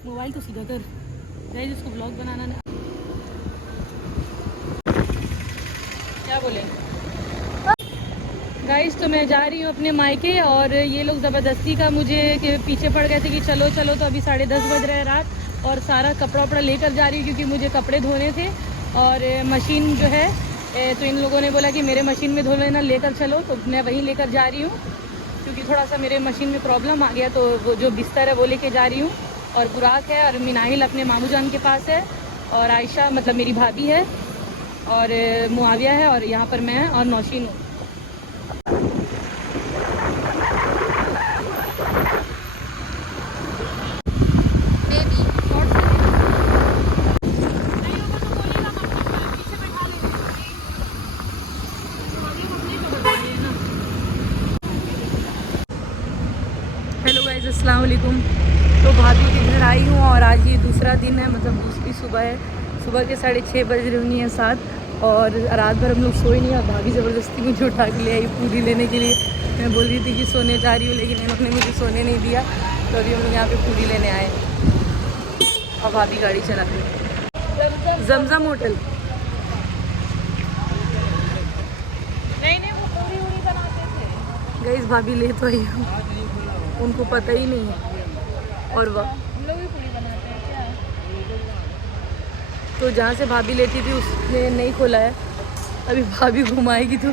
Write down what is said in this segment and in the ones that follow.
Mobile तो सीधा कर गाइस, इसको ब्लॉग बनाना नहीं। क्या बोले गाइस, तो मैं जा रही हूँ अपने मायके और ये लोग ज़बरदस्ती का मुझे के पीछे पड़ गए थे कि चलो चलो। तो अभी 10:30 बज रहे हैं रात और सारा कपड़ा वपड़ा लेकर जा रही हूँ क्योंकि मुझे कपड़े धोने थे। और मशीन जो है तो इन लोगों ने बोला कि मेरे मशीन में धो लेना, लेकर चलो। तो मैं वहीं लेकर जा रही हूँ क्योंकि थोड़ा सा मेरे मशीन में प्रॉब्लम आ गया। तो वो जो बिस्तर है वो लेके जा रही हूँ। और बुराक है और मिनाहिल अपने मामू जान के पास है और आयशा मतलब मेरी भाभी है और मुआविया है और यहाँ पर मैं और नौशीन हूँ। हेलो गाइस, अस्सलाम वालेकुम। तो भाभी के घर आई हूँ और आज ये दूसरा दिन है, मतलब दूसरी सुबह है। सुबह के 6:30 बज रही हुई हैं 7 और रात भर हम लोग सोए नहीं और भाभी ज़बरदस्ती मुझे उठा के ले आई पूरी लेने के लिए। मैं बोल रही थी कि सोने जा रही हूँ लेकिन इन्होंने मुझे सोने नहीं दिया। तो अभी हम लोग यहाँ पे पूरी लेने आए और भाभी गाड़ी चला रही है। जमजम होटल नहीं वो पूरी उड़ी बनाते थे गाइस। भाभी ले तो आई हूँ, उनको पता ही नहीं है। और वह हम लोग भी पूरी बनाते हैं क्या? तो जहाँ से भाभी लेती थी उसने नहीं खोला है। अभी भाभी घुमाएगी तो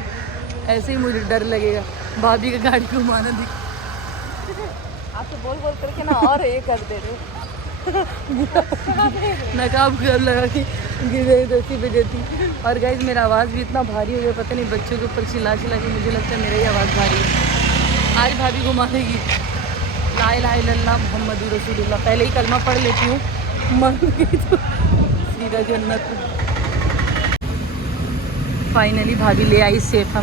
ऐसे ही मुझे डर लगेगा भाभी का गाड़ी घुमाना दिख। आप तो बोल बोल करके ना और ये कर दे रहे नकाब कर लगा कि गिरे दसी बजेती। और गाइज मेरा आवाज़ भी इतना भारी हो गया, पता नहीं बच्चों के ऊपर चिल्ला चिल्ला के मुझे लगता है मेरा ही आवाज़ भारी है। आज भाभी घुमा देगी। ला इलाहा इल्लल्लाह मुहम्मदुर रसूलुल्लाह पहले ही कलमा पढ़ लेती हूँ, मर गई तो सीधा जन्नत। फाइनली भाभी ले आई सेफ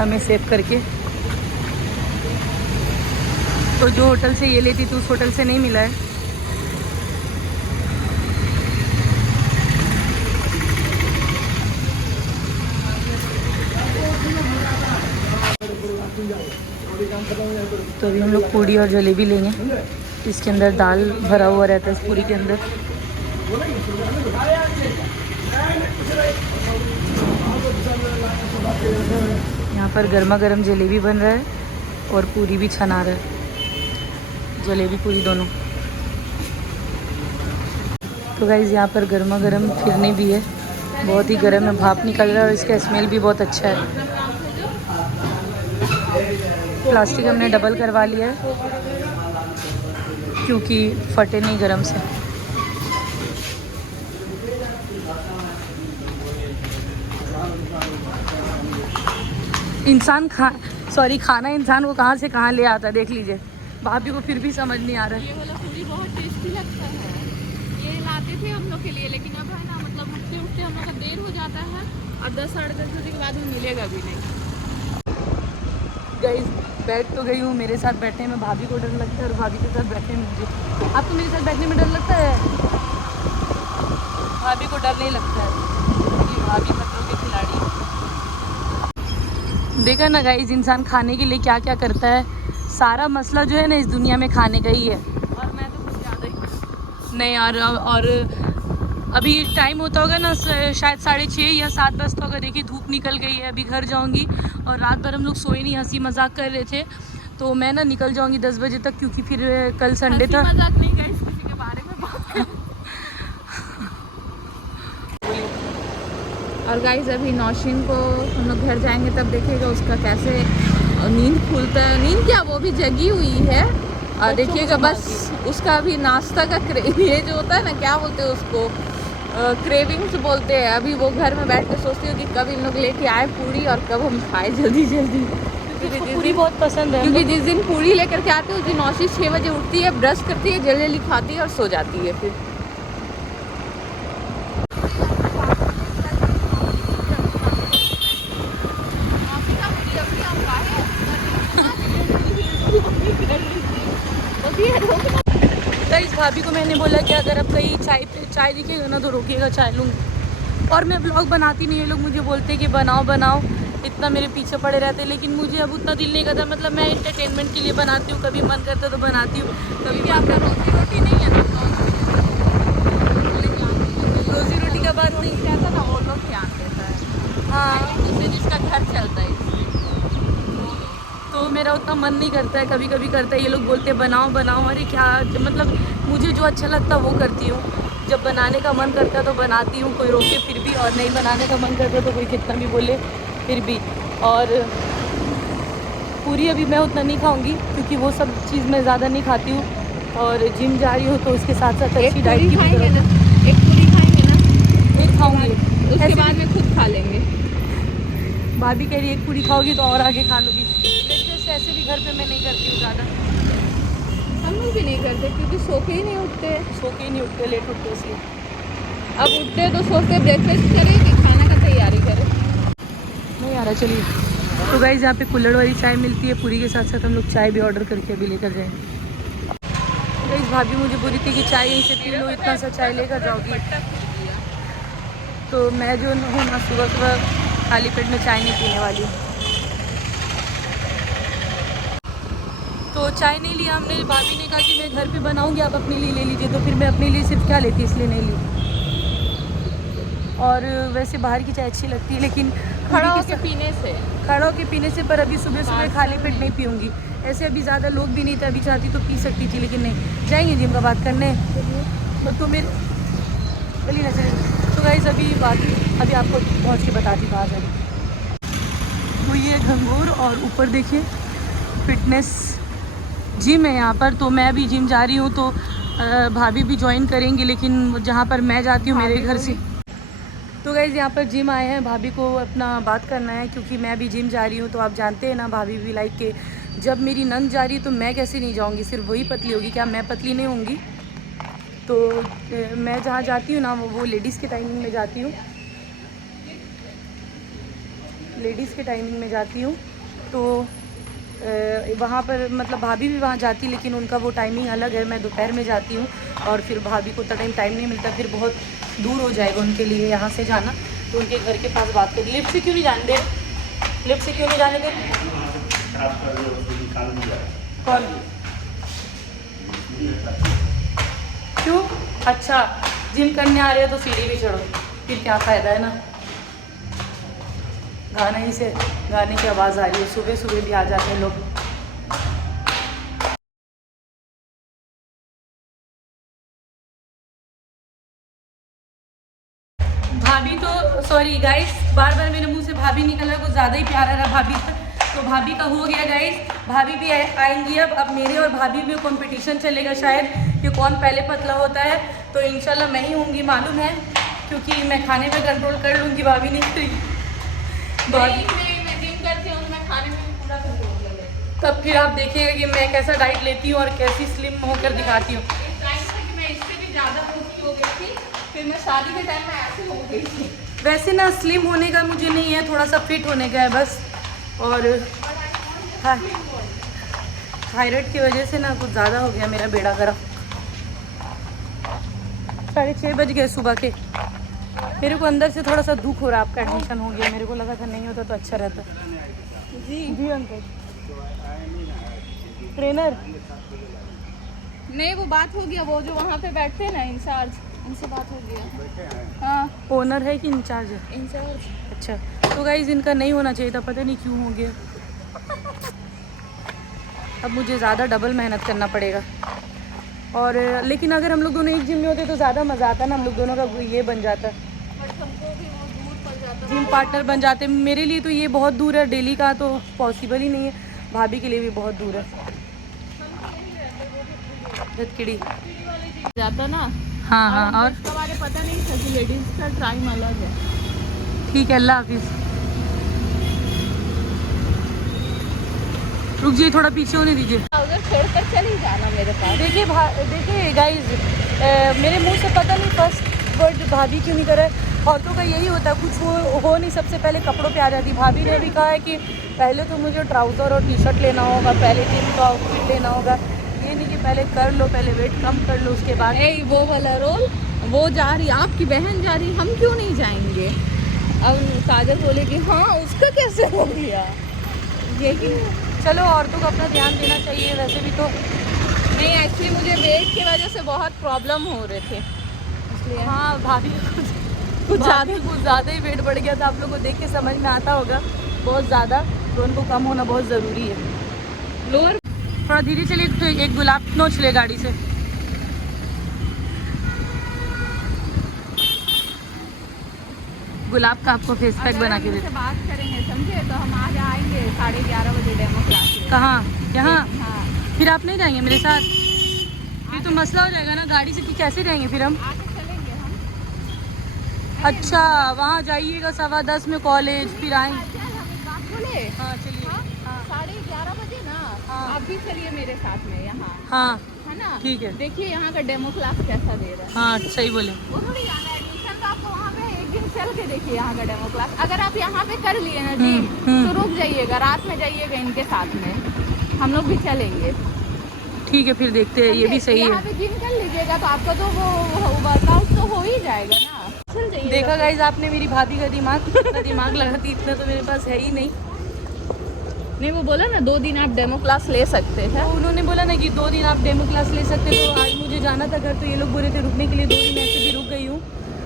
हमें सेफ करके। तो जो होटल से ये लेती थी उस होटल से नहीं मिला है। तो अभी हम लोग पूड़ी और जलेबी लेंगे। इसके अंदर दाल भरा हुआ रहता है इस पूरी के अंदर। यहाँ पर गर्मा गर्म जलेबी बन रहा है और पूरी भी छना रहा है, जलेबी पूरी दोनों। तो गाइज़ यहाँ पर गर्मा गर्म फिरनी भी है, बहुत ही गर्म है, भाप निकल रहा है और इसका स्मेल भी बहुत अच्छा है। प्लास्टिक हमने डबल करवा लिया है क्योंकि फटे नहीं गरम से। खाना इंसान को कहाँ से कहाँ ले आता है देख लीजिए। भाभी को फिर भी समझ नहीं आ रहा है। ये वाला पूरी बहुत टेस्टी लगता है। ये लाते थे हम लोग के लिए, लेकिन अब है ना मतलब उठते उठते हम लोग का देर हो जाता है और 10 साढ़े 10 बजे के बाद में मिलेगा भी नहीं। गाइस बैठ तो गई हूँ, मेरे साथ बैठने में भाभी को डर लगता है और भाभी के साथ बैठने में मुझे। आपको मेरे साथ बैठने में डर लगता है? भाभी को डर नहीं लगता है क्योंकि भाभी खतरों की खिलाड़ी है। देखा ना गाइस, इंसान खाने के लिए क्या क्या करता है। सारा मसला जो है ना इस दुनिया में खाने का ही है। और मैं तो कुछ ज़्यादा ही नहीं यार, और अभी टाइम होता होगा ना शायद 6:30 या 7 बजता होगा। देखिए धूप निकल गई है, अभी घर जाऊंगी। और रात भर हम लोग सोए नहीं, हंसी मजाक कर रहे थे। तो मैं ना निकल जाऊंगी 10 बजे तक क्योंकि फिर कल संडे था। मजाक नहीं गाइस, किसी के बारे में बात और गाइस अभी नौशीन को हम लोग घर जाएंगे तब देखिएगा उसका कैसे नींद खुलता है। नींद क्या, वो भी जगी हुई है। और देखिएगा बस उसका अभी नाश्ता का ये जो होता है ना, क्या बोलते हैं उसको, क्रेविंग्स बोलते हैं। अभी वो घर में बैठ के सोचती हूँ कि कब इन लोग लेके आए पूरी और कब हम खाए जल्दी जल्दी। पूरी बहुत पसंद है क्योंकि जिस दिन पूरी लेकर के आते हैं उस दिन नौशीन 6 बजे उठती है, ब्रश करती है, जल्दी जल्दी खाती है और सो जाती है। फिर इस भाभी को मैंने बोला कि अगर अब कहीं चाय दिखेगा ना तो रोकिएगा, चाय लूँगी। और मैं ब्लॉग बनाती नहीं, ये लोग मुझे बोलते हैं कि बनाओ बनाओ, इतना मेरे पीछे पड़े रहते हैं। लेकिन मुझे अब उतना दिल नहीं करता, मतलब मैं एंटरटेनमेंट के लिए बनाती हूँ, कभी मन करता तो बनाती हूँ, कभी आपका रोटी नहीं है ना। मन नहीं करता है, कभी कभी करता है। ये लोग बोलते हैं बनाओ बनाओ, अरे क्या मतलब मुझे जो अच्छा लगता है वो करती हूँ। जब बनाने का मन करता है तो बनाती हूँ, कोई रोके फिर भी, और नहीं बनाने का मन करता है तो कोई कितना भी बोले फिर भी। और पूरी अभी मैं उतना नहीं खाऊंगी क्योंकि वो सब चीज़ मैं ज़्यादा नहीं खाती हूँ, और जिम जा रही हूँ तो उसके साथ साथ अच्छी डाइट की भी खाएंगे ना, जरूरत। एक पूरी खाएंगे ना, एक खाऊंगी, उसके बाद में खुद खा लेंगे। भाभी कह रही है एक पूरी खाओगी तो और आगे खा लूँगी। ब्रेकफास्ट ऐसे भी घर पे मैं नहीं करती हूँ ज़्यादा, हम लोग भी नहीं करते क्योंकि सो के ही नहीं उठते। सो के ही नहीं उठते, लेट उठते इसलिए। अब उठते तो सोचते ब्रेकफास्ट करें कि खाना का तैयारी करें। नहीं आ रहा, चलिए। तो गाइस यहाँ पे कुल्हड़ वाली चाय मिलती है, पूरी के साथ साथ हम लोग चाय भी ऑर्डर करके अभी लेकर जाएँ। गाइस भाभी मुझे बोली थी कि चाय यहीं से पी लो, इतना सा चाय लेकर जाओगी। तो मैं जो हूँ ना, सुबह सुबह खाली पेट में चाय नहीं पीने वाली हूँ। तो चाय नहीं लिया हमने, भाभी ने कहा कि मैं घर पे बनाऊंगी, आप अपने लिए ले लीजिए। तो फिर मैं अपने लिए सिर्फ क्या लेती, इसलिए नहीं ली। और वैसे बाहर की चाय अच्छी लगती है, लेकिन खड़ा होकर पीने से पर अभी सुबह सुबह खाली पेट नहीं पीऊँगी। ऐसे अभी ज़्यादा लोग भी नहीं थे, अभी चाहती तो पी सकती थी, लेकिन नहीं। जाएंगे जिम का बात करने तो मेरे चलिए ना, चलिए। तो गाइस अभी बाकी अभी आपको पहुँच के बताती कहाँ जाए। तो ये घंगोर, और ऊपर देखिए फिटनेस जिम है यहाँ पर। तो मैं भी जिम जा रही हूँ, तो भाभी भी ज्वाइन करेंगी, लेकिन जहाँ पर मैं जाती हूँ मेरे घर से। तो गाइस यहाँ पर जिम आए हैं, भाभी को अपना बात करना है क्योंकि मैं भी जिम जा रही हूँ। तो आप जानते हैं ना, भाभी भी लाइक के जब मेरी नंद जा रही है तो मैं कैसे नहीं जाऊँगी, सिर्फ वही पतली होगी, क्या मैं पतली नहीं होंगी। तो मैं जहाँ जाती हूँ ना वो लेडीज़ के टाइमिंग में जाती हूँ, लेडीज़ के टाइमिंग में जाती हूँ। तो वहाँ पर मतलब भाभी भी वहाँ जाती है, लेकिन उनका वो टाइमिंग अलग है। मैं दोपहर में जाती हूँ और फिर भाभी को उतना टाइम नहीं मिलता, फिर बहुत दूर हो जाएगा उनके लिए यहाँ से जाना। तो उनके घर के पास बात करी। लिफ्ट से क्यों नहीं जाने दे, लिफ्ट से क्यों नहीं जाने दे? कौन? क्यों? अच्छा, जिम करने आ रहे हो तो सीढ़ी भी चढ़ो, फिर क्या फ़ायदा है ना। गाना ही से गाने की आवाज़ आ रही है, सुबह सुबह भी आ जाते हैं लोग। भाभी तो सॉरी गाइस, बार बार मेरे मुंह से भाभी निकला, कुछ ज़्यादा ही प्यारा रहा भाभी पर। तो भाभी का हो गया गाइस, भाभी भी आएंगी। अब मेरे और भाभी में कंपटीशन चलेगा शायद कि कौन पहले पतला होता है। तो इंशाल्लाह मैं ही होंगी, मालूम है, क्योंकि मैं खाने में कंट्रोल कर लूँगी, भाभी नहीं करेगी। तब फिर आप देखिएगा कि मैं कैसा डाइट लेती हूँ और कैसी स्लिम होकर दिखाती हूँ। फिर मैं शादी के टाइम में ऐसे हो गई थी। वैसे ना स्लिम होने का मुझे नहीं है, थोड़ा सा फिट होने का है बस। और थायराइड की वजह से ना कुछ ज़्यादा हो गया मेरा बेड़ा गर्क। 6:30 बज गए सुबह के। मेरे को अंदर से थोड़ा सा दुख हो रहा है, आपका एडमिशन हो गया। मेरे को लगा था नहीं होता तो अच्छा रहता। जी जी अंकल। ट्रेनर नहीं, वो बात हो गया, वो जो वहाँ पे बैठते हैं ना इंचार्ज, उनसे बात हो गया। हाँ, ओनर है कि इंचार्ज है? इंचार्ज। अच्छा, तो गाइस इनका नहीं होना चाहिए था, पता नहीं क्यों हो गया। अब मुझे ज़्यादा डबल मेहनत करना पड़ेगा। और लेकिन अगर हम लोग दोनों एक जिम में होते तो ज़्यादा मज़ा आता ना, हम लोग दोनों का ये बन जाता, जिम पार्टनर बन जाते। मेरे लिए तो ये बहुत दूर है, डेली का तो पॉसिबल ही नहीं है, भाभी के लिए भी बहुत दूर है। धतकिड़ी जाता ना। हाँ हाँ, और हमारे पता नहीं था कि लेडीज का टाइम अलग है। ठीक है, अल्लाह हाफिज़। रुक जाइए, थोड़ा पीछे होने दीजिए। उधर छोड़कर चले जाना मेरे पास। देखिए गाइज, मेरे मुंह से पता नहीं फर्स्ट वर्ड भाभी क्यों नहीं कर रहा है। औरतों का यही होता है, कुछ वो हो नहीं, सबसे पहले कपड़ों पे आ जाती। भाभी ने भी कहा है कि पहले तो मुझे ट्राउज़र और टी शर्ट लेना होगा, पहले जिम का आउटफिट लेना होगा। ये नहीं कि पहले कर लो, पहले वेट कम कर लो, उसके बाद वो वाला रोल। वो जा रही, आपकी बहन जा रही, हम क्यों नहीं जाएंगे? अब काजल बोलेगी हाँ उसका कैसे हो गया ये कि चलो औरतों को अपना ध्यान देना चाहिए वैसे भी तो। नहीं, एक्चुअली मुझे वेट की वजह से बहुत प्रॉब्लम हो रहे थे, इसलिए। हाँ, भाभी कुछ ज़्यादा ही वेट बढ़ गया था, आप लोग को देख के समझ में आता होगा, बहुत ज़्यादा। तो उनको कम होना बहुत ज़रूरी है। लोअर थोड़ा धीरे चलिए, तो एक गुलाब नोच ले गाड़ी से। गुलाब का आपको फेस पैक बना के देते। बात करेंगे समझे, तो हम आज आएंगे 11:30 बजे डेमो क्लास में। कहाँ? यहाँ? हाँ, फिर आप नहीं जाएंगे मेरे साथ? फिर तो मसला हो जाएगा ना गाड़ी से कि कैसे जाएंगे फिर हम? आगे चलेंगे हम। अच्छा, वहाँ जाइएगा 10:15 में कॉलेज, फिर आएंगे। हम एक बात बोले? हाँ चलिए। हाँ 11:30 बजे ना आप भी चलिए मेरे साथ में यहाँ, हाँ है ना? ठीक है। देखिए यहाँ का डेमो क्लास कैसा दे रहा है। हाँ सही बोले। वो थोड़ी जाना एडमिशन का, आपको वहाँ पे एक दिन चल के देखिए यहाँ का डेमो क्लास। अगर आप यहाँ पे कर लिए ना जी, तो रुक जाइएगा, रात में जाइएगा इनके साथ में, हम लोग भी चलेंगे। ठीक है फिर देखते हैं, ये भी सही यहाँ है। पे जिम कर लीजिएगा तो आपका तो वो वर्कआउट तो हो ही जाएगा ना। चल जाइएगा। देखा गाइस आपने मेरी भाभी का दिमाग, इतना दिमाग लगाती इतना तो मेरे पास है ही नहीं। नहीं, वो बोला ना 2 दिन आप डेमो क्लास ले सकते हैं। तो उन्होंने बोला ना कि 2 दिन आप डेमो क्लास ले सकते, तो आज मुझे जाना था घर, तो ये लोग बोले थे रुकने के लिए, 2 दिन ऐसे भी रुक गई हूँ।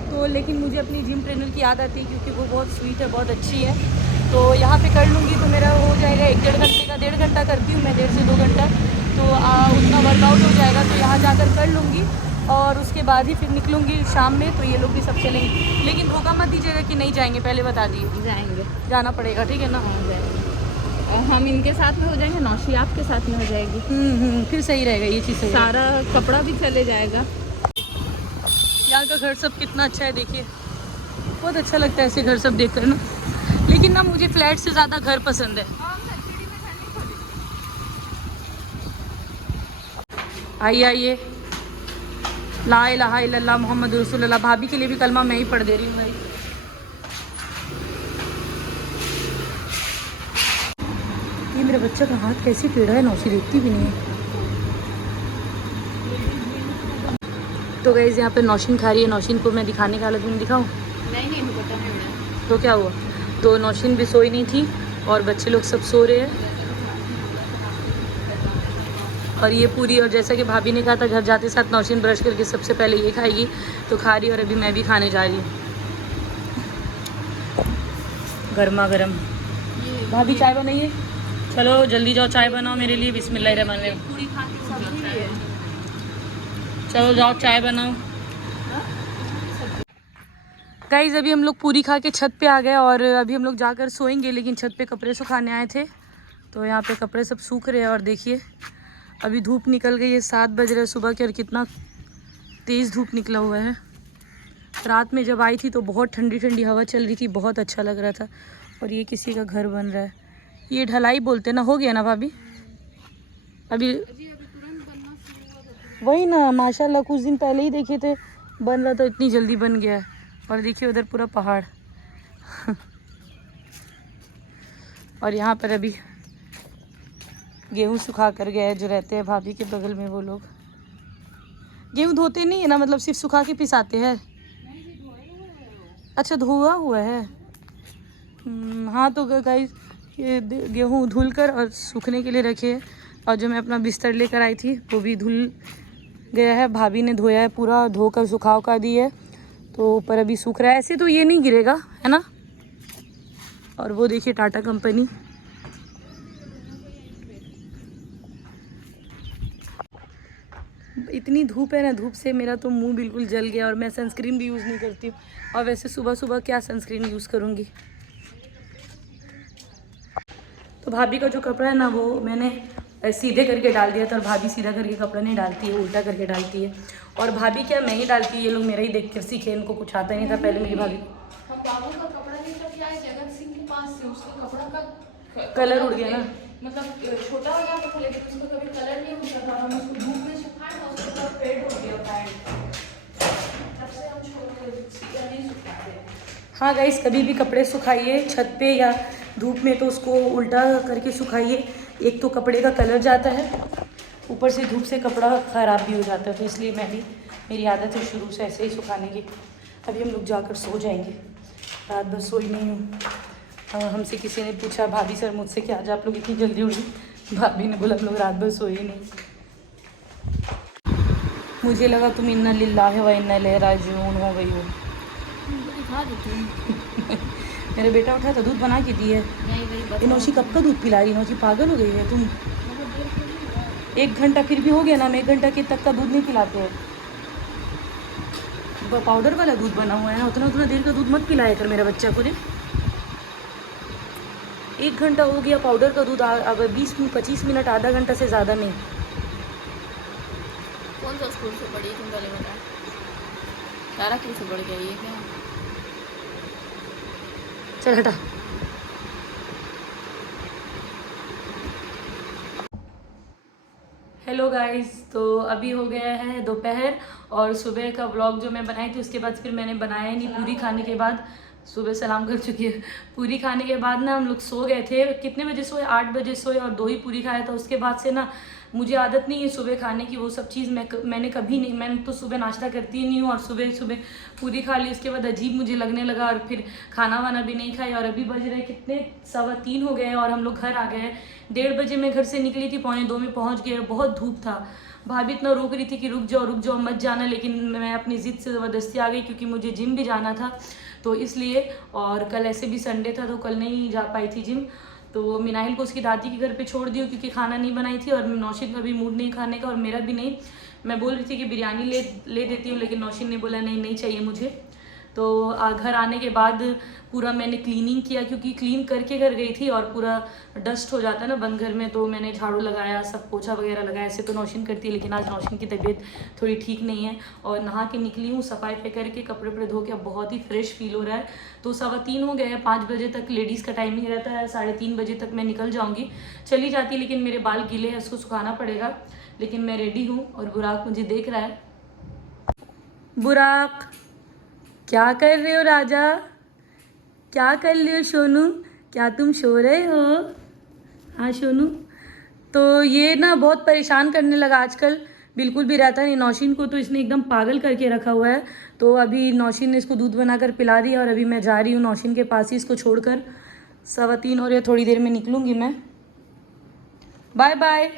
तो लेकिन मुझे अपनी जिम ट्रेनर की याद आती है क्योंकि वो बहुत स्वीट है, बहुत अच्छी है। तो यहाँ पे कर लूँगी तो मेरा हो जाएगा 1-1.5 घंटे का। 1.5 घंटा करती हूँ मैं, 1.5 से 2 घंटा, तो उतना वर्कआउट हो जाएगा। तो यहाँ जाकर कर लूँगी और उसके बाद ही फिर निकलूँगी शाम में, तो ये लोग भी सब चलेंगे। लेकिन धोखा मत दीजिएगा कि नहीं जाएंगे, पहले बता दिए। जाएंगे, जाना पड़ेगा, ठीक है ना? हाँ जाएंगे। और हम इनके साथ में हो जाएंगे, नौशी आपके साथ में हो जाएगी। फिर सही रहेगा, ये चीज़ सही है। सारा कपड़ा भी चले जाएगा। यहाँ का घर सब कितना अच्छा है, देखिए बहुत अच्छा लगता है ऐसे घर सब देखकर ना। लेकिन ना मुझे फ्लैट से ज़्यादा घर पसंद है। आइए आइए, ला इलाहा इल्लल्लाह मोहम्मद रसूलुल्लाह। भाभी के लिए भी कलमा मैं ही पढ़ दे रही हूँ भाई। ये मेरे बच्चा का हाथ कैसी टेढ़ा है, नौशी देखती भी नहीं है। तो गाइस यहाँ पे नौशीन खा रही है। नौशीन को मैं दिखाने की हालत में दिखाऊँ? नहीं पता है। तो क्या हुआ? तो नौशीन भी सोई नहीं थी और बच्चे लोग सब सो रहे हैं। और ये पूरी, और जैसा कि भाभी ने कहा था घर जाते साथ नौशीन ब्रश करके सबसे पहले ये खाएगी, तो खा रही है। और अभी मैं भी खाने जा रही हूँ गर्मा गर्म। भाभी चाय बनाइए, चलो जल्दी जाओ चाय बनाओ मेरे लिए। बिस्मिल्लाहिर्रहमानिर्रहीम। पूरी खा के चलो जाओ चाय बनाओ। गाइस अभी हम लोग पूरी खा के छत पे आ गए और अभी हम लोग जाकर सोएंगे। लेकिन छत पे कपड़े सुखाने आए थे, तो यहाँ पे कपड़े सब सूख रहे हैं। और देखिए अभी धूप निकल गई है, 7 बज रहे हैं सुबह के, और कितना तेज़ धूप निकला हुआ है। रात में जब आई थी तो बहुत ठंडी ठंडी हवा चल रही थी, बहुत अच्छा लग रहा था। और ये किसी का घर बन रहा है, ये ढलाई बोलते ना। हो गया ना भाभी? अभी वही ना, माशाल्लाह कुछ दिन पहले ही देखे थे बन रहा, तो इतनी जल्दी बन गया है। और देखिए उधर पूरा पहाड़ और यहाँ पर अभी गेहूँ सुखा कर गए जो रहते हैं भाभी के बगल में। वो लोग गेहूँ धोते नहीं है ना, मतलब सिर्फ सुखा के पिसाते हैं। अच्छा धोआ हुआ है। हाँ तो गाइस ये गेहूँ धुल कर और सूखने के लिए रखे। और जो मैं अपना बिस्तर लेकर आई थी वो भी धुल गया है, भाभी ने धोया है पूरा, धोकर सुखाव का दी है, तो ऊपर अभी सूख रहा है। ऐसे तो ये नहीं गिरेगा है ना। और वो देखिए टाटा कंपनी। इतनी धूप है ना, धूप से मेरा तो मुंह बिल्कुल जल गया। और मैं सनस्क्रीन भी यूज़ नहीं करती हूँ, और वैसे सुबह सुबह क्या सनस्क्रीन यूज़ करूँगी। तो भाभी का जो कपड़ा है ना वो मैंने सीधे करके डाल दिया था, और भाभी सीधा करके कपड़ा नहीं डालती है, उल्टा करके डालती है। और भाभी क्या मैं ही डालती है, ये लोग मेरा ही देख कर सीखे, इनको कुछ आता नहीं था पहले मेरी भाभी। हम बाबू का कपड़ा नहीं था, क्या है जगत सिंह के पास से उसका कपड़ा का कलर उड़ गया ना, मतलब छोटा हो जाता था, लेकिन उसका कभी कलर नहीं उड़ता था। हम उसको धूप में सुखाए ना, उसके बाद फेड हो गया पैंट, तब से हम छोड़ नहीं सुखाते। हाँ गाइस कभी भी कपड़े सुखाइए छत पे या धूप में तो उसको उल्टा करके सुखाइए। एक तो कपड़े का कलर जाता है, ऊपर से धूप से कपड़ा ख़राब भी हो जाता है। तो इसलिए मैं भी, मेरी आदत है शुरू से ऐसे ही सुखाने की। अभी हम लोग जाकर सो जाएंगे, रात भर सोई नहीं हूँ। हमसे किसी ने पूछा भाभी सर मुझसे कि आज आप लोग इतनी जल्दी उठी? भाभी ने बोला हम लोग रात भर सोए नहीं। मुझे लगा तुम इन्ना लिल्लाहि व इन्ना इलैहि राजिऊन हो गई हो। मेरा बेटा उठा तो दूध बना के दी है। इनोशी कब का दूध पिला रही? इनोशी पागल हो गई है तुम। 1 घंटा फिर भी हो गया ना, हम 1 घंटा के तक का दूध नहीं पिलाते हैं। पाउडर वाला दूध बना हुआ है, उतना उतना देर का दूध मत पिलाया कर मेरे बच्चा को रे। 1 घंटा हो गया पाउडर का दूध, अब 20-25 मिनट, आधा घंटा से ज़्यादा नहीं। कौन सा स्कूल से पढ़ी तुम पहले बता? तारा क्यों से पढ़ गया ये क्या? चल हटा। हेलो गाइस, तो अभी हो गया है दोपहर और सुबह का व्लॉग जो मैं बनाई थी उसके बाद फिर मैंने बनाया ही नहीं। पूरी खाने के बाद, सुबह सलाम कर चुकी है, पूरी खाने के बाद ना हम लोग सो गए थे। कितने बजे सोए? 8 बजे सोए और 2 ही पूरी खाया था। उसके बाद से ना मुझे आदत नहीं है सुबह खाने की, वो सब चीज़ मैंने कभी नहीं, मैंने तो सुबह नाश्ता करती ही नहीं हूँ और सुबह सुबह पूरी खा ली। उसके बाद अजीब मुझे लगने लगा और फिर खाना वाना भी नहीं खाया। और अभी बज रहे कितने, 3:15 हो गए हैं और हम लोग घर आ गए हैं। 1:30 बजे मैं घर से निकली थी, 1:45 में पहुँच गए। बहुत धूप था, भाभी इतना रोक रही थी कि रुक जाओ मत जाना, लेकिन मैं अपनी ज़िद से ज़बरदस्ती आ गई क्योंकि मुझे जिम भी जाना था तो इसलिए। और कल ऐसे भी संडे था तो कल नहीं जा पाई थी जिम। तो मिनाइल को उसकी दादी के घर पे छोड़ दियो क्योंकि खाना नहीं बनाई थी और नौशीन का भी मूड नहीं खाने का और मेरा भी नहीं। मैं बोल रही थी कि बिरयानी ले देती हूँ, लेकिन नौशीन ने बोला नहीं चाहिए मुझे। तो घर आने के बाद पूरा मैंने क्लीनिंग किया क्योंकि क्लीन करके घर गई थी और पूरा डस्ट हो जाता है ना बंद घर में, तो मैंने झाड़ू लगाया, सब पोछा वगैरह लगाया। ऐसे तो नौशीन करती है, लेकिन आज नौशीन की तबीयत थोड़ी ठीक नहीं है और नहा के निकली हूँ, सफाई पे करके कपड़े वपड़े धो के अब बहुत ही फ्रेश फील हो रहा है। तो 3:15 हो गए हैं, 5 बजे तक लेडीज़ का टाइमिंग रहता है, 3:30 बजे तक मैं निकल जाऊँगी, चली जाती, लेकिन मेरे बाल गीले हैं, उसको सुखाना पड़ेगा। लेकिन मैं रेडी हूँ और बुराक मुझे देख रहा है। बुराक क्या कर रहे हो राजा? क्या कर रहे हो सोनू? क्या तुम सो रहे हो? हाँ सोनू। तो ये ना बहुत परेशान करने लगा आजकल, बिल्कुल भी रहता नहीं। नौशीन को तो इसने एकदम पागल करके रखा हुआ है। तो अभी नौशीन ने इसको दूध बनाकर पिला दिया और अभी मैं जा रही हूँ नौशीन के पास ही इसको छोड़कर। 3:15 हो रहे, थोड़ी देर में निकलूँगी मैं। Bye bye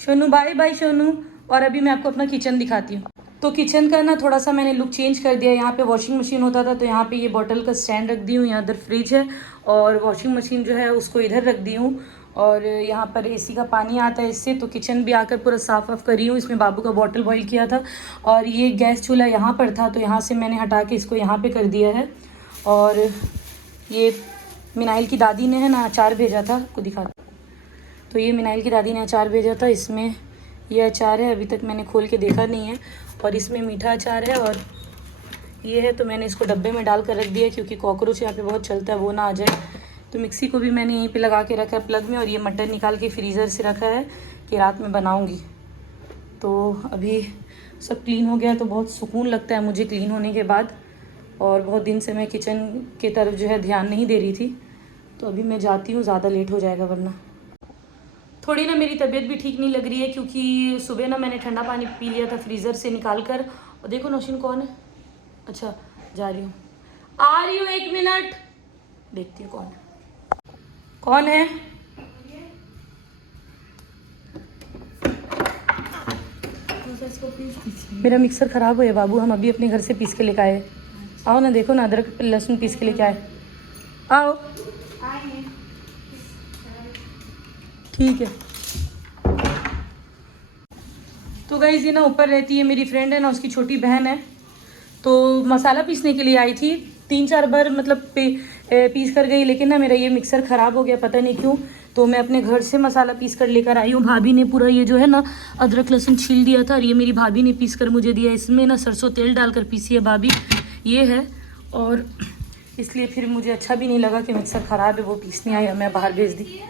Sonu, bye bye Sonu. और अभी मैं आपको अपना किचन दिखाती हूँ। तो किचन का ना थोड़ा सा मैंने लुक चेंज कर दिया। यहाँ पे वॉशिंग मशीन होता था तो यहाँ पे ये बॉटल का स्टैंड रख दी हूँ, यहाँ इधर फ्रिज है और वॉशिंग मशीन जो है उसको इधर रख दी हूँ। और यहाँ पर एसी का पानी आता है इससे। तो किचन भी आकर पूरा साफ़ वाफ करी हूँ। इसमें बाबू का बॉटल बॉईल किया था और ये गैस चूल्हा यहाँ पर था तो यहाँ से मैंने हटा के इसको यहाँ पर कर दिया है। और ये मिनाइल की दादी ने है ना अचार भेजा था, आपको दिखा। तो ये मिनाइल की दादी ने अचार भेजा था, इसमें ये अचार है, अभी तक मैंने खोल के देखा नहीं है। और इसमें मीठा अचार है और ये है, तो मैंने इसको डब्बे में डाल कर रख दिया क्योंकि कॉकरोच यहाँ पे बहुत चलता है, वो ना आ जाए। तो मिक्सी को भी मैंने यहीं पे लगा के रखा है प्लग में और ये मटन निकाल के फ्रीज़र से रखा है कि रात में बनाऊँगी। तो अभी सब क्लीन हो गया तो बहुत सुकून लगता है मुझे क्लीन होने के बाद। और बहुत दिन से मैं किचन की तरफ जो है ध्यान नहीं दे रही थी। तो अभी मैं जाती हूँ, ज़्यादा लेट हो जाएगा वरना। थोड़ी ना मेरी तबीयत भी ठीक नहीं लग रही है क्योंकि सुबह ना मैंने ठंडा पानी पी लिया था फ्रीज़र से निकाल कर। और देखो नौशीन कौन है? अच्छा जा रही हूँ, आ रही हूँ, 1 मिनट, देखती हूँ कौन है। मेरा मिक्सर ख़राब हुआ है बाबू, हम अभी अपने घर से पीस के लेकर आए। आओ ना, देखो ना, अदरक लहसुन पीस के लेके आए। आओ, ठीक है। तो गाइस ये ना ऊपर रहती है, मेरी फ्रेंड है ना, उसकी छोटी बहन है, तो मसाला पीसने के लिए आई थी। 3-4 बार मतलब पीस कर गई, लेकिन ना मेरा ये मिक्सर ख़राब हो गया, पता नहीं क्यों। तो मैं अपने घर से मसाला पीस कर लेकर आई हूँ। भाभी ने पूरा ये जो है ना अदरक लहसुन छील दिया था और ये मेरी भाभी ने पीस कर मुझे दिया। इसमें ना सरसों तेल डालकर पीसी है भाभी, ये है। और इसलिए फिर मुझे अच्छा भी नहीं लगा कि मिक्सर ख़राब है, वो पीसने आई, मैं बाहर भेज दी।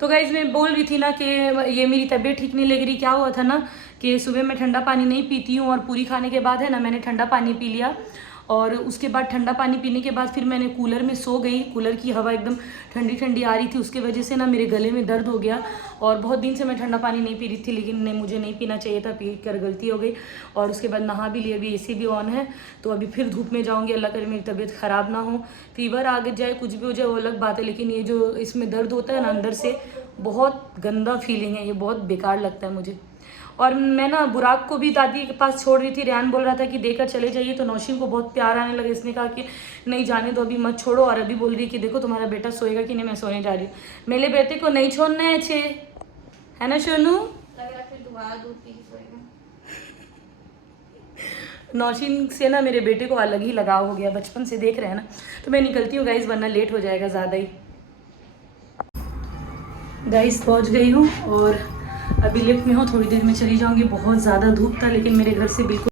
तो गाइज़ मैं बोल रही थी ना कि ये मेरी तबीयत ठीक नहीं लग रही। क्या हुआ था ना कि सुबह मैं ठंडा पानी नहीं पीती हूँ और पूरी खाने के बाद है ना मैंने ठंडा पानी पी लिया और उसके बाद ठंडा पानी पीने के बाद फिर मैंने कूलर में सो गई। कूलर की हवा एकदम ठंडी ठंडी आ रही थी, उसके वजह से ना मेरे गले में दर्द हो गया। और बहुत दिन से मैं ठंडा पानी नहीं पी रही थी, लेकिन मुझे नहीं पीना चाहिए था, पी कर गलती हो गई। और उसके बाद नहा भी लिया, अभी एसी भी ऑन है। तो अभी फिर धूप में जाऊँगी, अल्लाह करे मेरी तबीयत ख़राब ना हो, फीवर आ जाए, कुछ भी हो जाए वो अलग बात है, लेकिन ये जो इसमें दर्द होता है ना अंदर से, बहुत गंदा फीलिंग है, ये बहुत बेकार लगता है मुझे। और मैं ना बुराक को भी दादी के पास छोड़ रही थी, रेहान बोल रहा था कि देकर चले जाइए, तो नौशीन को बहुत प्यार आने लगा। इसने कहा कि नहीं जाने दो, अभी मत छोड़ो। और अभी बोल रही है कि देखो तुम्हारा बेटा सोएगा कि नहीं, मैं सोने जा रही हूँ। मेरे बेटे को नहीं छोड़ना है, है ना सोनू? नौशीन से ना मेरे बेटे को अलग ही लगाव हो गया, बचपन से देख रहे हैं ना। तो मैं निकलती हूँ गाइस, वरना लेट हो जाएगा ज़्यादा ही। गाइस पहुँच गई हूँ और अभी लिफ्ट में हूँ, थोड़ी देर में चली जाऊँगी। बहुत ज़्यादा धूप था लेकिन मेरे घर से बिल्कुल